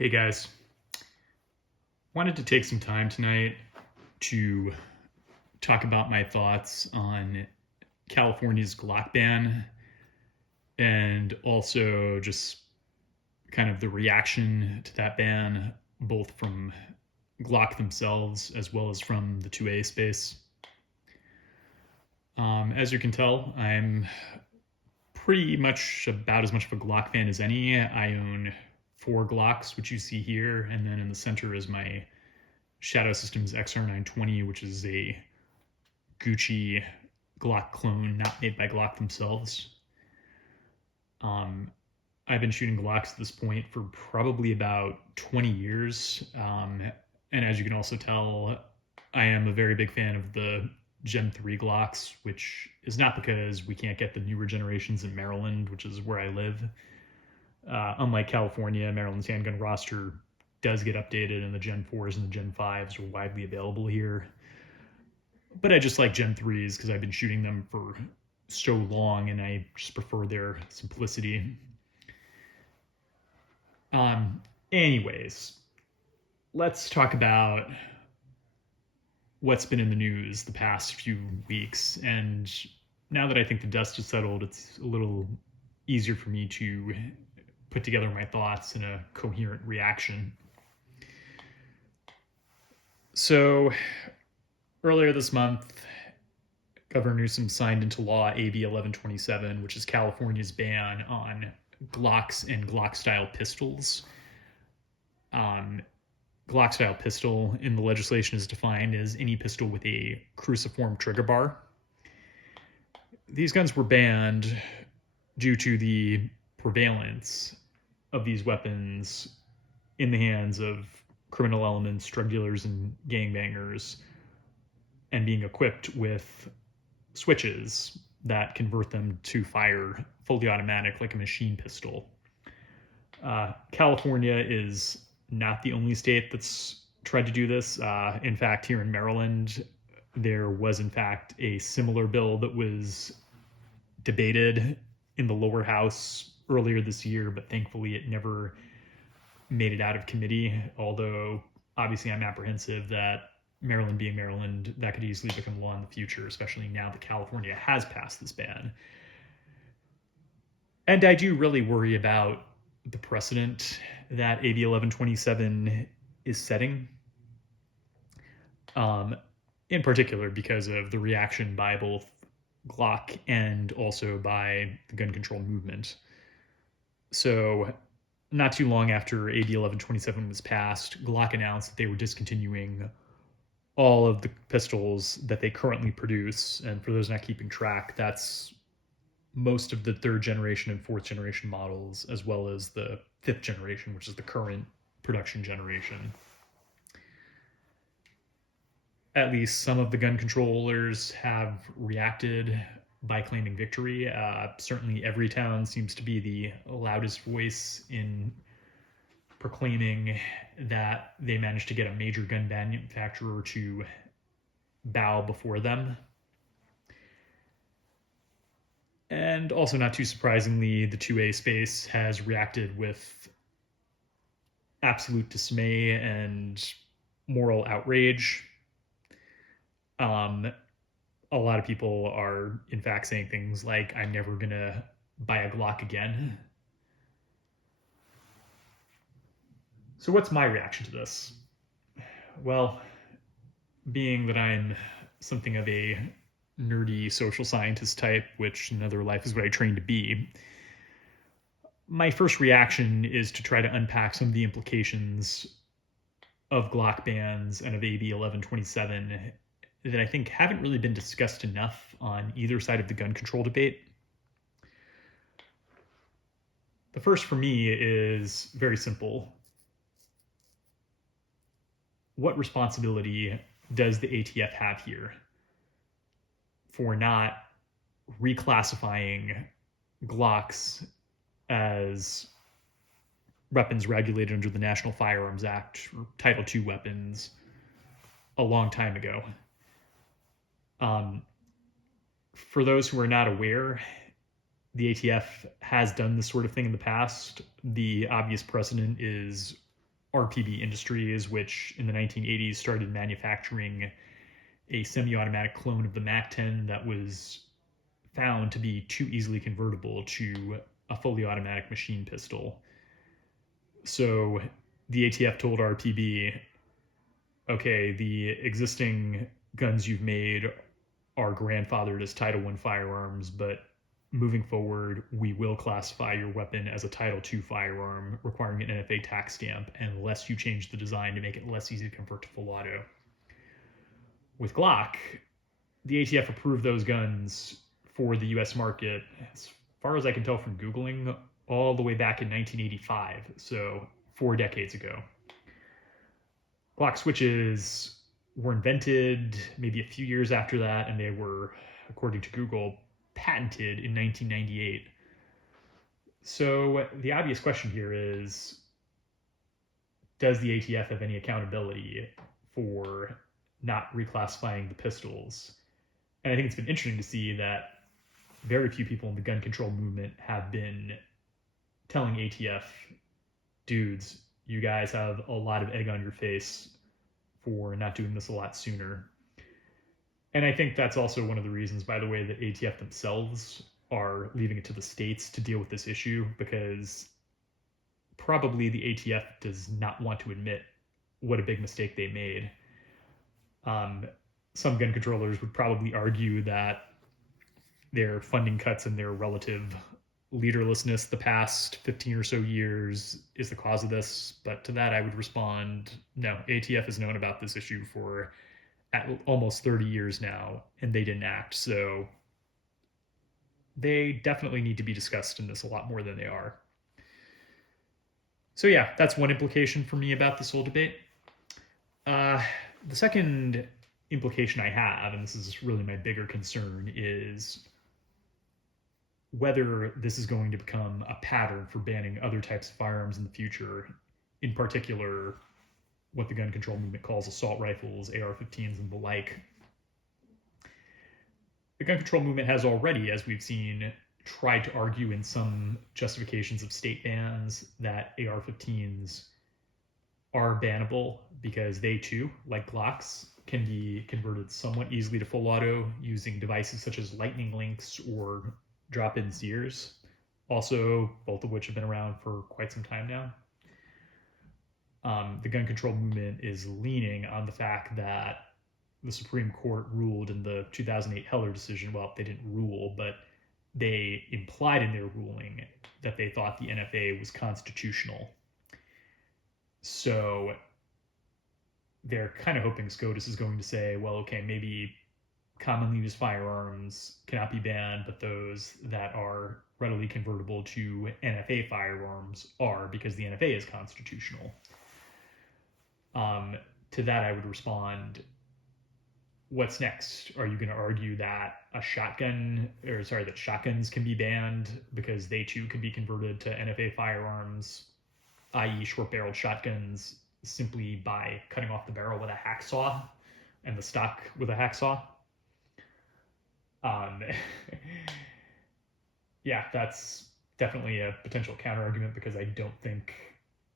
Hey guys, wanted to take some time tonight to talk about my thoughts on California's Glock ban and also just kind of the reaction to that ban, both from Glock themselves as well as from the 2A space. As you can tell, I'm pretty much about as much of a Glock fan as any. I own 4 Glocks, which you see here, and then in the center is my Shadow Systems XR920, which is a Gucci Glock clone, not made by Glock themselves. I've been shooting Glocks at this point for probably about 20 years. And as you can also tell, I am a very big fan of the Gen 3 Glocks, which is not because we can't get the newer generations in Maryland, which is where I live. Unlike California, Maryland's handgun roster does get updated, and the Gen 4s and the Gen 5s are widely available here. But I just like Gen 3s because I've been shooting them for so long, and I just prefer their simplicity. Anyways, let's talk about what's been in the news the past few weeks. And now that I think the dust has settled, it's a little easier for me to put together my thoughts in a coherent reaction. So earlier this month, Governor Newsom signed into law AB 1127, which is California's ban on Glocks and Glock-style pistols. Glock-style pistol in the legislation is defined as any pistol with a cruciform trigger bar. These guns were banned due to the prevalence of these weapons in the hands of criminal elements, drug dealers, and gangbangers, and being equipped with switches that convert them to fire fully automatic like a machine pistol. California is not the only state that's tried to do this. In fact, here in Maryland, there was in fact a similar bill that was debated in the lower house earlier this year, but thankfully it never made it out of committee, although obviously I'm apprehensive that Maryland being Maryland, that could easily become law in the future, especially now that California has passed this ban. And I do really worry about the precedent that AB 1127 is setting, in particular because of the reaction by both Glock and also by the gun control movement. So not too long after AB 1127 was passed, Glock announced that they were discontinuing all of the pistols that they currently produce. And for those not keeping track, that's most of the 3rd generation and 4th generation models, as well as the 5th generation, which is the current production generation. At least some of the gun controllers have reacted by claiming victory. Certainly Everytown seems to be the loudest voice in proclaiming that they managed to get a major gun manufacturer to bow before them. And also, not too surprisingly, the 2A space has reacted with absolute dismay and moral outrage. A lot of people are, in fact, saying things like, I'm never going to buy a Glock again. So what's my reaction to this? Well, being that I'm something of a nerdy social scientist type, which in another life is what I trained to be, my first reaction is to try to unpack some of the implications of Glock bans and of AB 1127 that I think haven't really been discussed enough on either side of the gun control debate. The first for me is very simple. What responsibility does the ATF have here for not reclassifying Glocks as weapons regulated under the National Firearms Act, or Title II weapons, a long time ago? For those who are not aware, the ATF has done this sort of thing in the past. The obvious precedent is RPB Industries, which in the 1980s started manufacturing a semi-automatic clone of the MAC-10 that was found to be too easily convertible to a fully automatic machine pistol. So the ATF told RPB, okay, the existing guns you've made are grandfathered as Title I firearms, but moving forward, we will classify your weapon as a Title II firearm, requiring an NFA tax stamp, unless you change the design to make it less easy to convert to full auto. With Glock, the ATF approved those guns for the US market, as far as I can tell from Googling, all the way back in 1985, so 4 decades ago. Glock switches were invented maybe a few years after that, and they were, according to Google, patented in 1998. So the obvious question here is, does the ATF have any accountability for not reclassifying the pistols? And I think it's been interesting to see that very few people in the gun control movement have been telling ATF, dudes, you guys have a lot of egg on your face for not doing this a lot sooner. And I think that's also one of the reasons, by the way, that ATF themselves are leaving it to the states to deal with this issue, because probably the ATF does not want to admit what a big mistake they made. Some gun controllers would probably argue that their funding cuts and their relative leaderlessness the past 15 or so years is the cause of this. But to that, I would respond, no, ATF has known about this issue for almost 30 years now, and they didn't act. So they definitely need to be discussed in this a lot more than they are. So yeah, that's one implication for me about this whole debate. The second implication I have, and this is really my bigger concern, is whether this is going to become a pattern for banning other types of firearms in the future, in particular what the gun control movement calls assault rifles, AR-15s, and the like. The gun control movement has already, as we've seen, tried to argue in some justifications of state bans that AR-15s are bannable because they too, like Glocks, can be converted somewhat easily to full auto using devices such as lightning links or drop-in sears, also both of which have been around for quite some time now. The gun control movement is leaning on the fact that the Supreme Court ruled in the 2008 Heller decision, well, they didn't rule, but they implied in their ruling that they thought the NFA was constitutional. So they're kind of hoping SCOTUS is going to say, well, okay, maybe commonly used firearms cannot be banned, but those that are readily convertible to NFA firearms are, because the NFA is constitutional. To that, I would respond, what's next? Are you going to argue that that shotguns can be banned because they too can be converted to NFA firearms, i.e. short-barreled shotguns, simply by cutting off the barrel with a hacksaw and the stock with a hacksaw? Yeah, that's definitely a potential counter-argument, because I don't think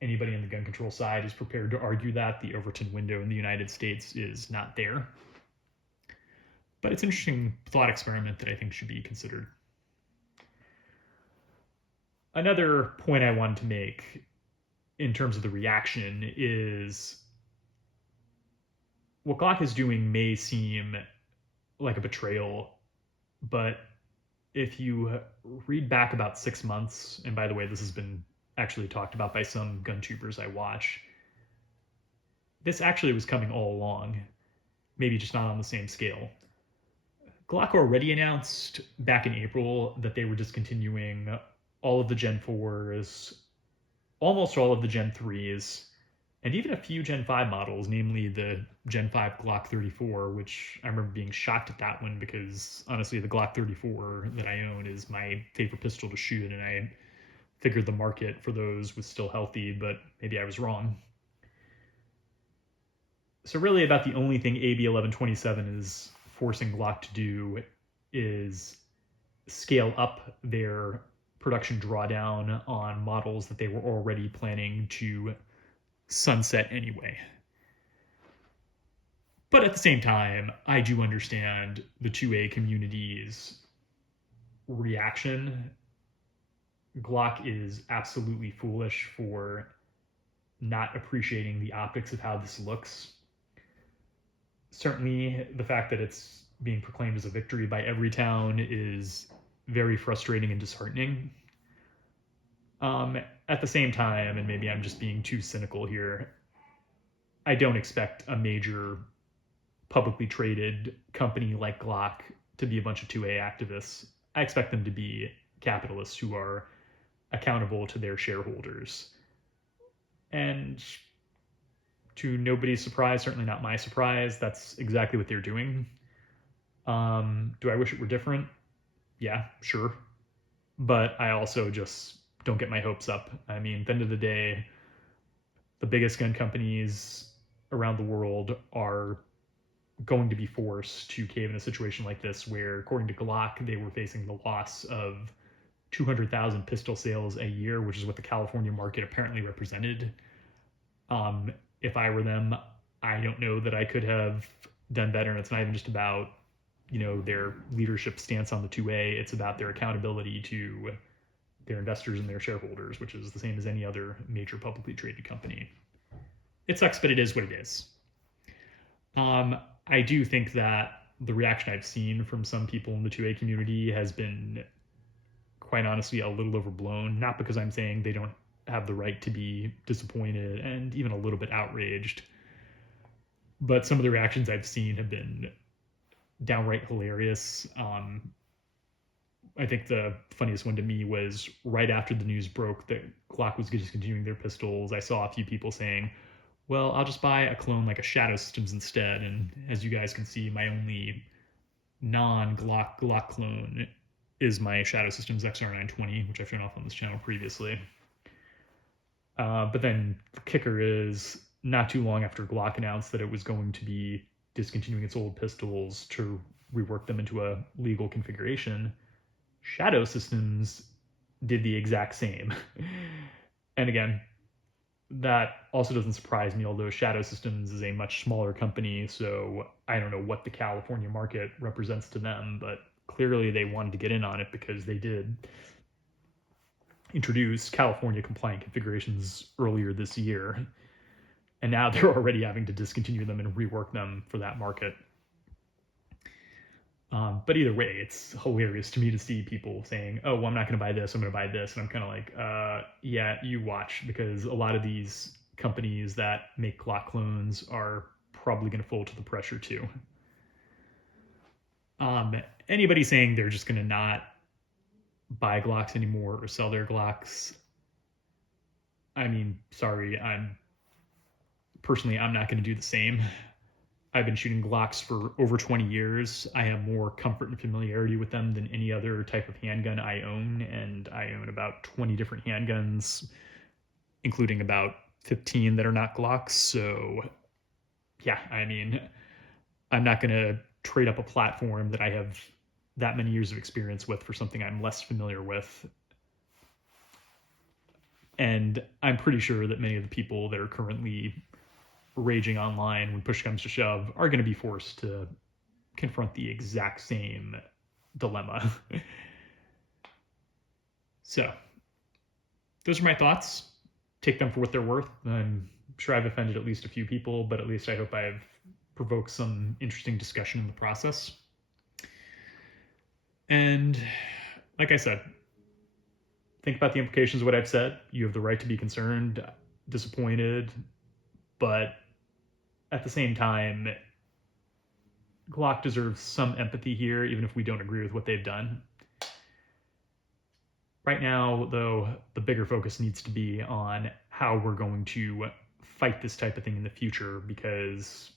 anybody on the gun control side is prepared to argue that the Overton window in the United States is not there. But it's an interesting thought experiment that I think should be considered. Another point I wanted to make in terms of the reaction is what Glock is doing may seem like a betrayal, but if you read back about 6 months, and by the way, this has been actually talked about by some gun tubers I watch, this actually was coming all along, maybe just not on the same scale. Glock already announced back in April that they were discontinuing all of the Gen 4s, almost all of the Gen 3s, and even a few Gen 5 models, namely the Gen 5 Glock 34, which I remember being shocked at that one because, honestly, the Glock 34 that I own is my favorite pistol to shoot, and I figured the market for those was still healthy, but maybe I was wrong. So really about the only thing AB 1127 is forcing Glock to do is scale up their production drawdown on models that they were already planning to sunset anyway. But at the same time, I do understand the 2A community's reaction. Glock is absolutely foolish for not appreciating the optics of how this looks. Certainly, the fact that it's being proclaimed as a victory by Everytown is very frustrating and disheartening. At the same time, and maybe I'm just being too cynical here, I don't expect a major publicly traded company like Glock to be a bunch of 2A activists. I expect them to be capitalists who are accountable to their shareholders. And to nobody's surprise, certainly not my surprise, that's exactly what they're doing. Do I wish it were different? Yeah, sure. But I also just don't get my hopes up. I mean, at the end of the day, the biggest gun companies around the world are going to be forced to cave in a situation like this where, according to Glock, they were facing the loss of 200,000 pistol sales a year, which is what the California market apparently represented. If I were them, I don't know that I could have done better. And it's not even just about, their leadership stance on the 2A. It's about their accountability to their investors and their shareholders, which is the same as any other major publicly traded company. It sucks, but it is what it is. I do think that the reaction I've seen from some people in the 2A community has been, quite honestly, a little overblown. Not because I'm saying they don't have the right to be disappointed and even a little bit outraged, but some of the reactions I've seen have been downright hilarious. I think the funniest one to me was right after the news broke that Glock was discontinuing their pistols. I saw a few people saying, well, I'll just buy a clone like a Shadow Systems instead. And as you guys can see, my only non-Glock clone is my Shadow Systems XR920, which I've shown off on this channel previously. But then the kicker is, not too long after Glock announced that it was going to be discontinuing its old pistols to rework them into a legal configuration, Shadow Systems did the exact same. And again, that also doesn't surprise me, although Shadow Systems is a much smaller company, so I don't know what the California market represents to them, but clearly they wanted to get in on it because they did introduce California compliant configurations earlier this year, and now they're already having to discontinue them and rework them for that market. But either way, it's hilarious to me to see people saying, oh, well, I'm not going to buy this, I'm going to buy this. And I'm kind of like, yeah, you watch, because a lot of these companies that make Glock clones are probably going to fold to the pressure too. Anybody saying they're just going to not buy Glocks anymore or sell their Glocks, I mean, sorry, I'm not going to do the same. I've been shooting Glocks for over 20 years. I have more comfort and familiarity with them than any other type of handgun I own, and I own about 20 different handguns, including about 15 that are not Glocks. So, yeah, I mean, I'm not going to trade up a platform that I have that many years of experience with for something I'm less familiar with. And I'm pretty sure that many of the people that are currently raging online when push comes to shove are going to be forced to confront the exact same dilemma. So, those are my thoughts. Take them for what they're worth. I'm sure I've offended at least a few people, but at least I hope I've provoked some interesting discussion in the process. And like I said, think about the implications of what I've said. You have the right to be concerned, disappointed, but at the same time, Glock deserves some empathy here, even if we don't agree with what they've done. Right now, though, the bigger focus needs to be on how we're going to fight this type of thing in the future, because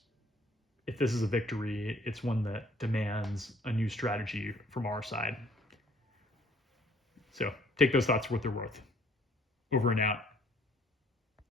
if this is a victory, it's one that demands a new strategy from our side. So take those thoughts for what they're worth. Over and out.